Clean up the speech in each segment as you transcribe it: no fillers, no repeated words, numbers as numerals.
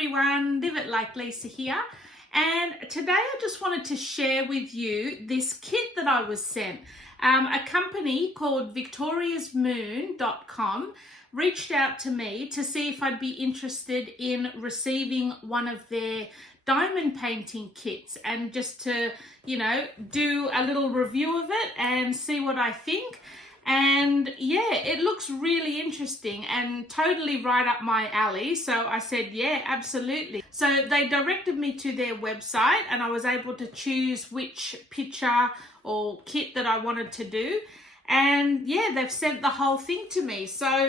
everyone, LiveItLikeLisa here, and today I just wanted to share with you this kit that I was sent. A company called victoriasmoon.com reached out to me to see if I'd be interested in receiving one of their diamond painting kits and just to, do a little review of it and see what I think. And yeah, it looks really interesting and totally right up my alley. So I said, yeah, absolutely. So they directed me to their website and I was able to choose which picture or kit that I wanted to do. And yeah, they've sent the whole thing to me. So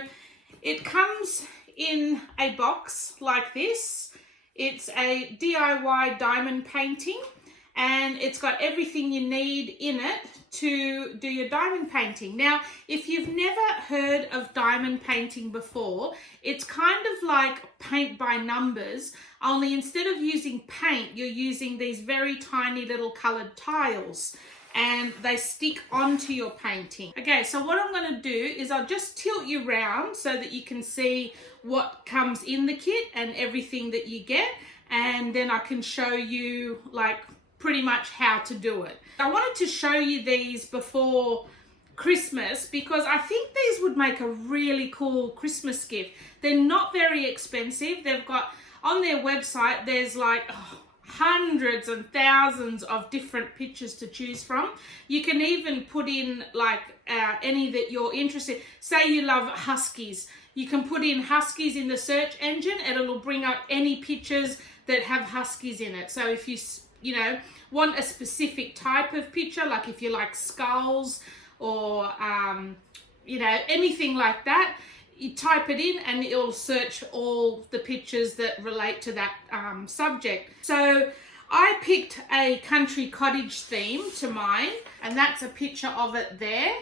it comes in a box like this. It's a DIY diamond painting and it's got everything you need in it to do your diamond painting. Now, if you've never heard of diamond painting before, it's kind of like paint by numbers, only instead of using paint, you're using these very tiny little colored tiles and they stick onto your painting. Okay, so what I'm going to do is I'll just tilt you around so that you can see what comes in the kit and everything that you get, and then I can show you pretty much how to do it. I wanted to show you these before Christmas because I think these would make a really cool Christmas gift. They're not very expensive. They've got on their website, there's hundreds and thousands of different pictures to choose from. You can even put in any that you're interested. Say you love huskies. You can put in huskies in the search engine and it'll bring up any pictures that have huskies in it. So if you want a specific type of picture, like if you like skulls or, anything like that, you type it in and it'll search all the pictures that relate to that subject. So I picked a country cottage theme to mine, and that's a picture of it there.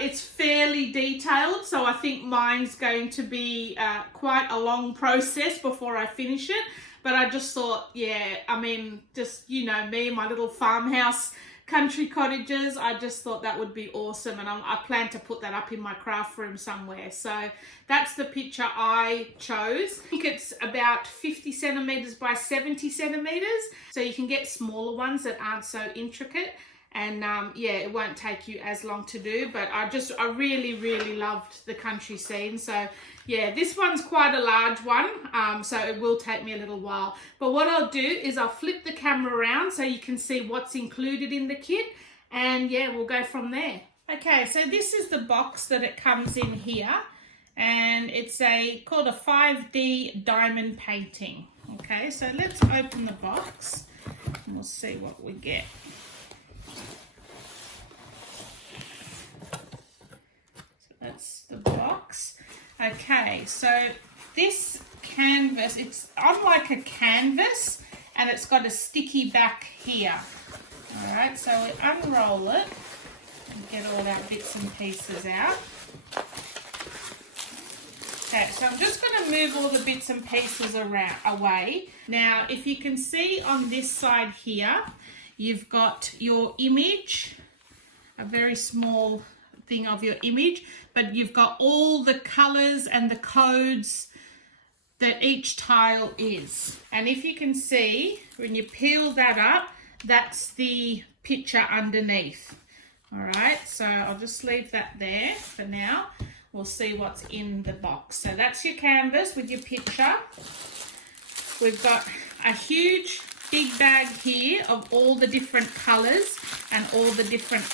It's fairly detailed, so I think mine's going to be quite a long process before I finish it. But I just thought, me, my little farmhouse country cottages, I just thought that would be awesome. And I plan to put that up in my craft room somewhere. So that's the picture I chose. I think it's about 50 centimeters by 70 centimeters. So you can get smaller ones that aren't so intricate. And it won't take you as long to do, but I really, really loved the country scene. So yeah, this one's quite a large one, so it will take me a little while. But what I'll do is I'll flip the camera around so you can see what's included in the kit, and yeah, we'll go from there. Okay, so this is the box that it comes in here, and it's called a 5D diamond painting. Okay, so let's open the box and we'll see what we get. That's the box. Okay, so this canvas, it's on like a canvas and it's got a sticky back here. All right, so we unroll it and get all our bits and pieces out. Okay, so I'm just going to move all the bits and pieces away. Now, if you can see on this side here, you've got your image, a very small thing of your image, but you've got all the colors and the codes that each tile is. And if you can see, when you peel that up, that's the picture underneath. All right, so I'll just leave that there for now. We'll see what's in the box. So that's your canvas with your picture. We've got a huge big bag here of all the different colors and all the different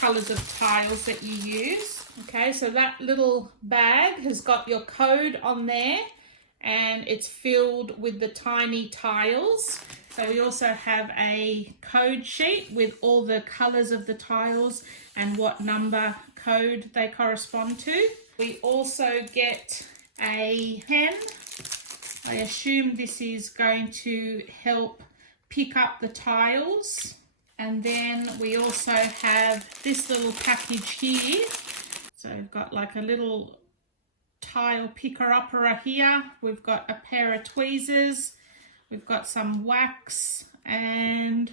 colors of tiles that you use. Okay, so that little bag has got your code on there and it's filled with the tiny tiles. So we also have a code sheet with all the colors of the tiles and what number code they correspond to. We also get a pen. I assume this is going to help pick up the tiles. And then we also have this little package here. So we've got like a little tile picker-upper here. We've got a pair of tweezers. We've got some wax and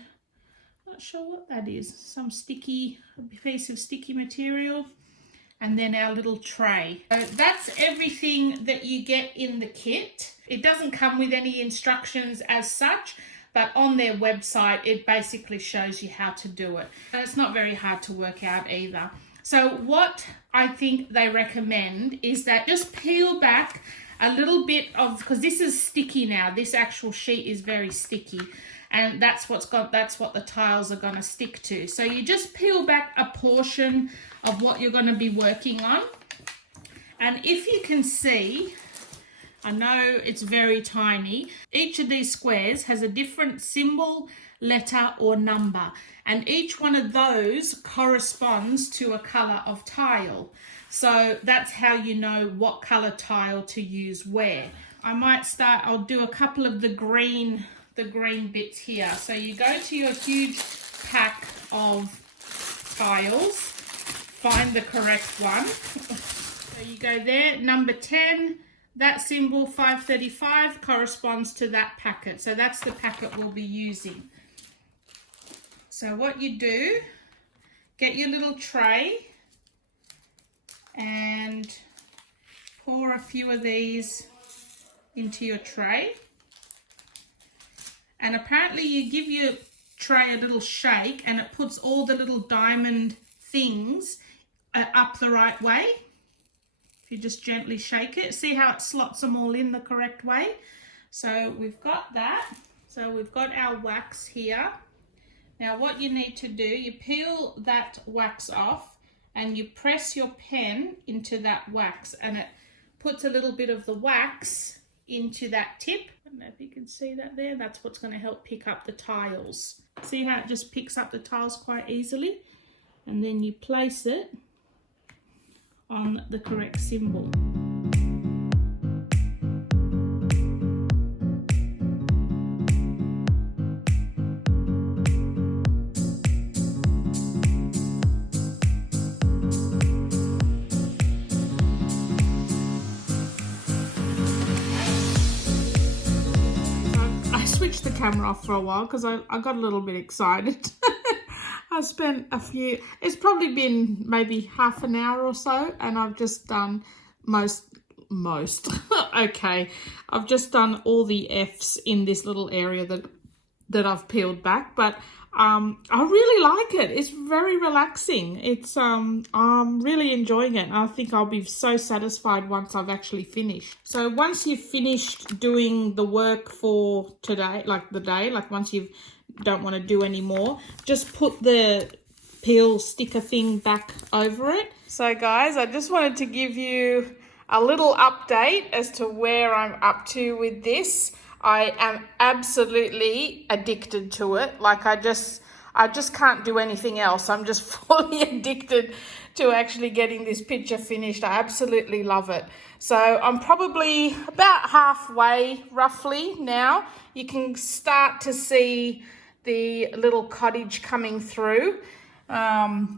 not sure what that is. Some piece of sticky material. and then our little tray. So that's everything that you get in the kit. It doesn't come with any instructions as such, but on their website, it basically shows you how to do it. And it's not very hard to work out either. So what I think they recommend is that just peel back a little bit of, because this is sticky now, this actual sheet is very sticky, and that's what the tiles are going to stick to. So you just peel back a portion of what you're going to be working on. And if you can see, I know it's very tiny, each of these squares has a different symbol, letter or number, and each one of those corresponds to a color of tile. So that's how you know what color tile to use where. I'll do a couple of the green bits here. So you go to your huge pack of tiles, find the correct one. So you go there, number 10, that symbol 535 corresponds to that packet. So that's the packet we'll be using. So what you do, get your little tray and pour a few of these into your tray. And apparently you give your tray a little shake and it puts all the little diamond things up the right way. If you just gently shake it, see how it slots them all in the correct way. So we've got that. So we've got our wax here. Now what you need to do, you peel that wax off and you press your pen into that wax, and it puts a little bit of the wax into that tip. I don't know if you can see that there. That's what's going to help pick up the tiles. See how it just picks up the tiles quite easily? And then you place it on the correct symbol. The camera off for a while because I got a little bit excited. I spent it's probably been maybe half an hour or so, and I've just done okay, I've just done all the F's in this little area that I've peeled back, but I really like it. It's very relaxing. It's I'm really enjoying it. I think I'll be so satisfied once I've actually finished. So once you've finished doing the work for today, once you don't want to do any more, just put the peel sticker thing back over it. So guys, I just wanted to give you a little update as to where I'm up to with this. I am absolutely addicted to it. Like I just can't do anything else. I'm just fully addicted to actually getting this picture finished. I absolutely love it. So I'm probably about halfway roughly now. You can start to see the little cottage coming through.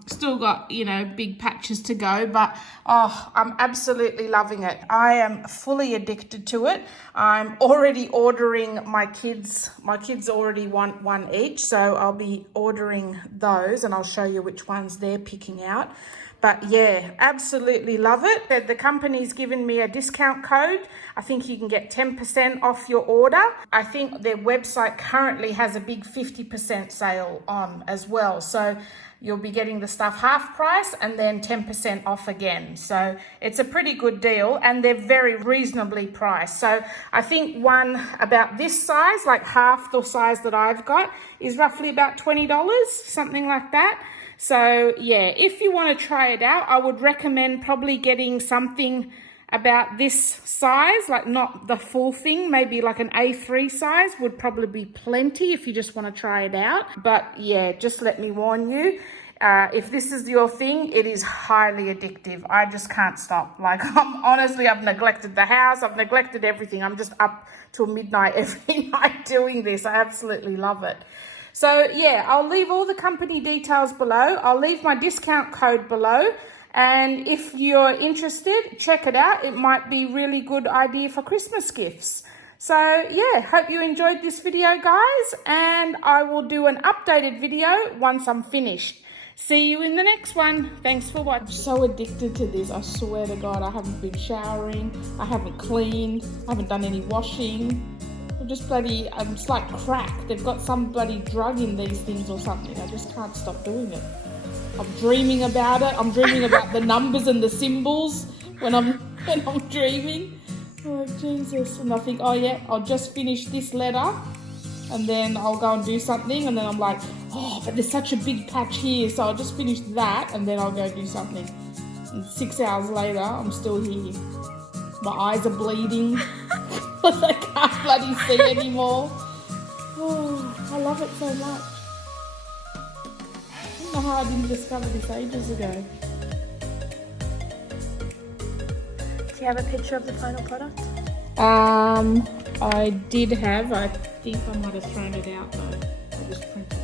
Still got, big patches to go, but I'm absolutely loving it. I am fully addicted to it. I'm already ordering my kids. My kids already want one each, so I'll be ordering those and I'll show you which ones they're picking out. But yeah, absolutely love it. The company's given me a discount code. I think you can get 10% off your order. I think their website currently has a big 50% sale on as well. So you'll be getting the stuff half price and then 10% off again. So it's a pretty good deal, and they're very reasonably priced. So I think one about this size, like half the size that I've got, is roughly about $20, something like that. So yeah, if you want to try it out, I would recommend probably getting something about this size, like not the full thing, maybe like an A3 size would probably be plenty if you just want to try it out. But yeah, just let me warn you, if this is your thing, it is highly addictive. I just can't stop. Like I've neglected the house, I've neglected everything. I'm just up till midnight every night doing this. I absolutely love it. So yeah, I'll leave all the company details below. I'll leave my discount code below. And if you're interested, check it out. It might be a really good idea for Christmas gifts. So yeah, hope you enjoyed this video, guys. And I will do an updated video once I'm finished. See you in the next one. Thanks for watching. So addicted to this, I swear to God. I haven't been showering, I haven't cleaned, I haven't done any washing. I'm just bloody, it's like crack. They've got some bloody drug in these things or something. I just can't stop doing it. I'm dreaming about it. I'm dreaming about the numbers and the symbols when I'm dreaming. Oh, Jesus. And I think, oh yeah, I'll just finish this letter and then I'll go and do something. And then I'm like, oh, but there's such a big patch here. So I'll just finish that and then I'll go do something. And 6 hours later, I'm still here. My eyes are bleeding because I can't bloody see anymore. Oh, I love it so much. I don't know how I didn't discover this ages ago. Do you have a picture of the final product? I did have. I think I might have thrown it out though. I just printed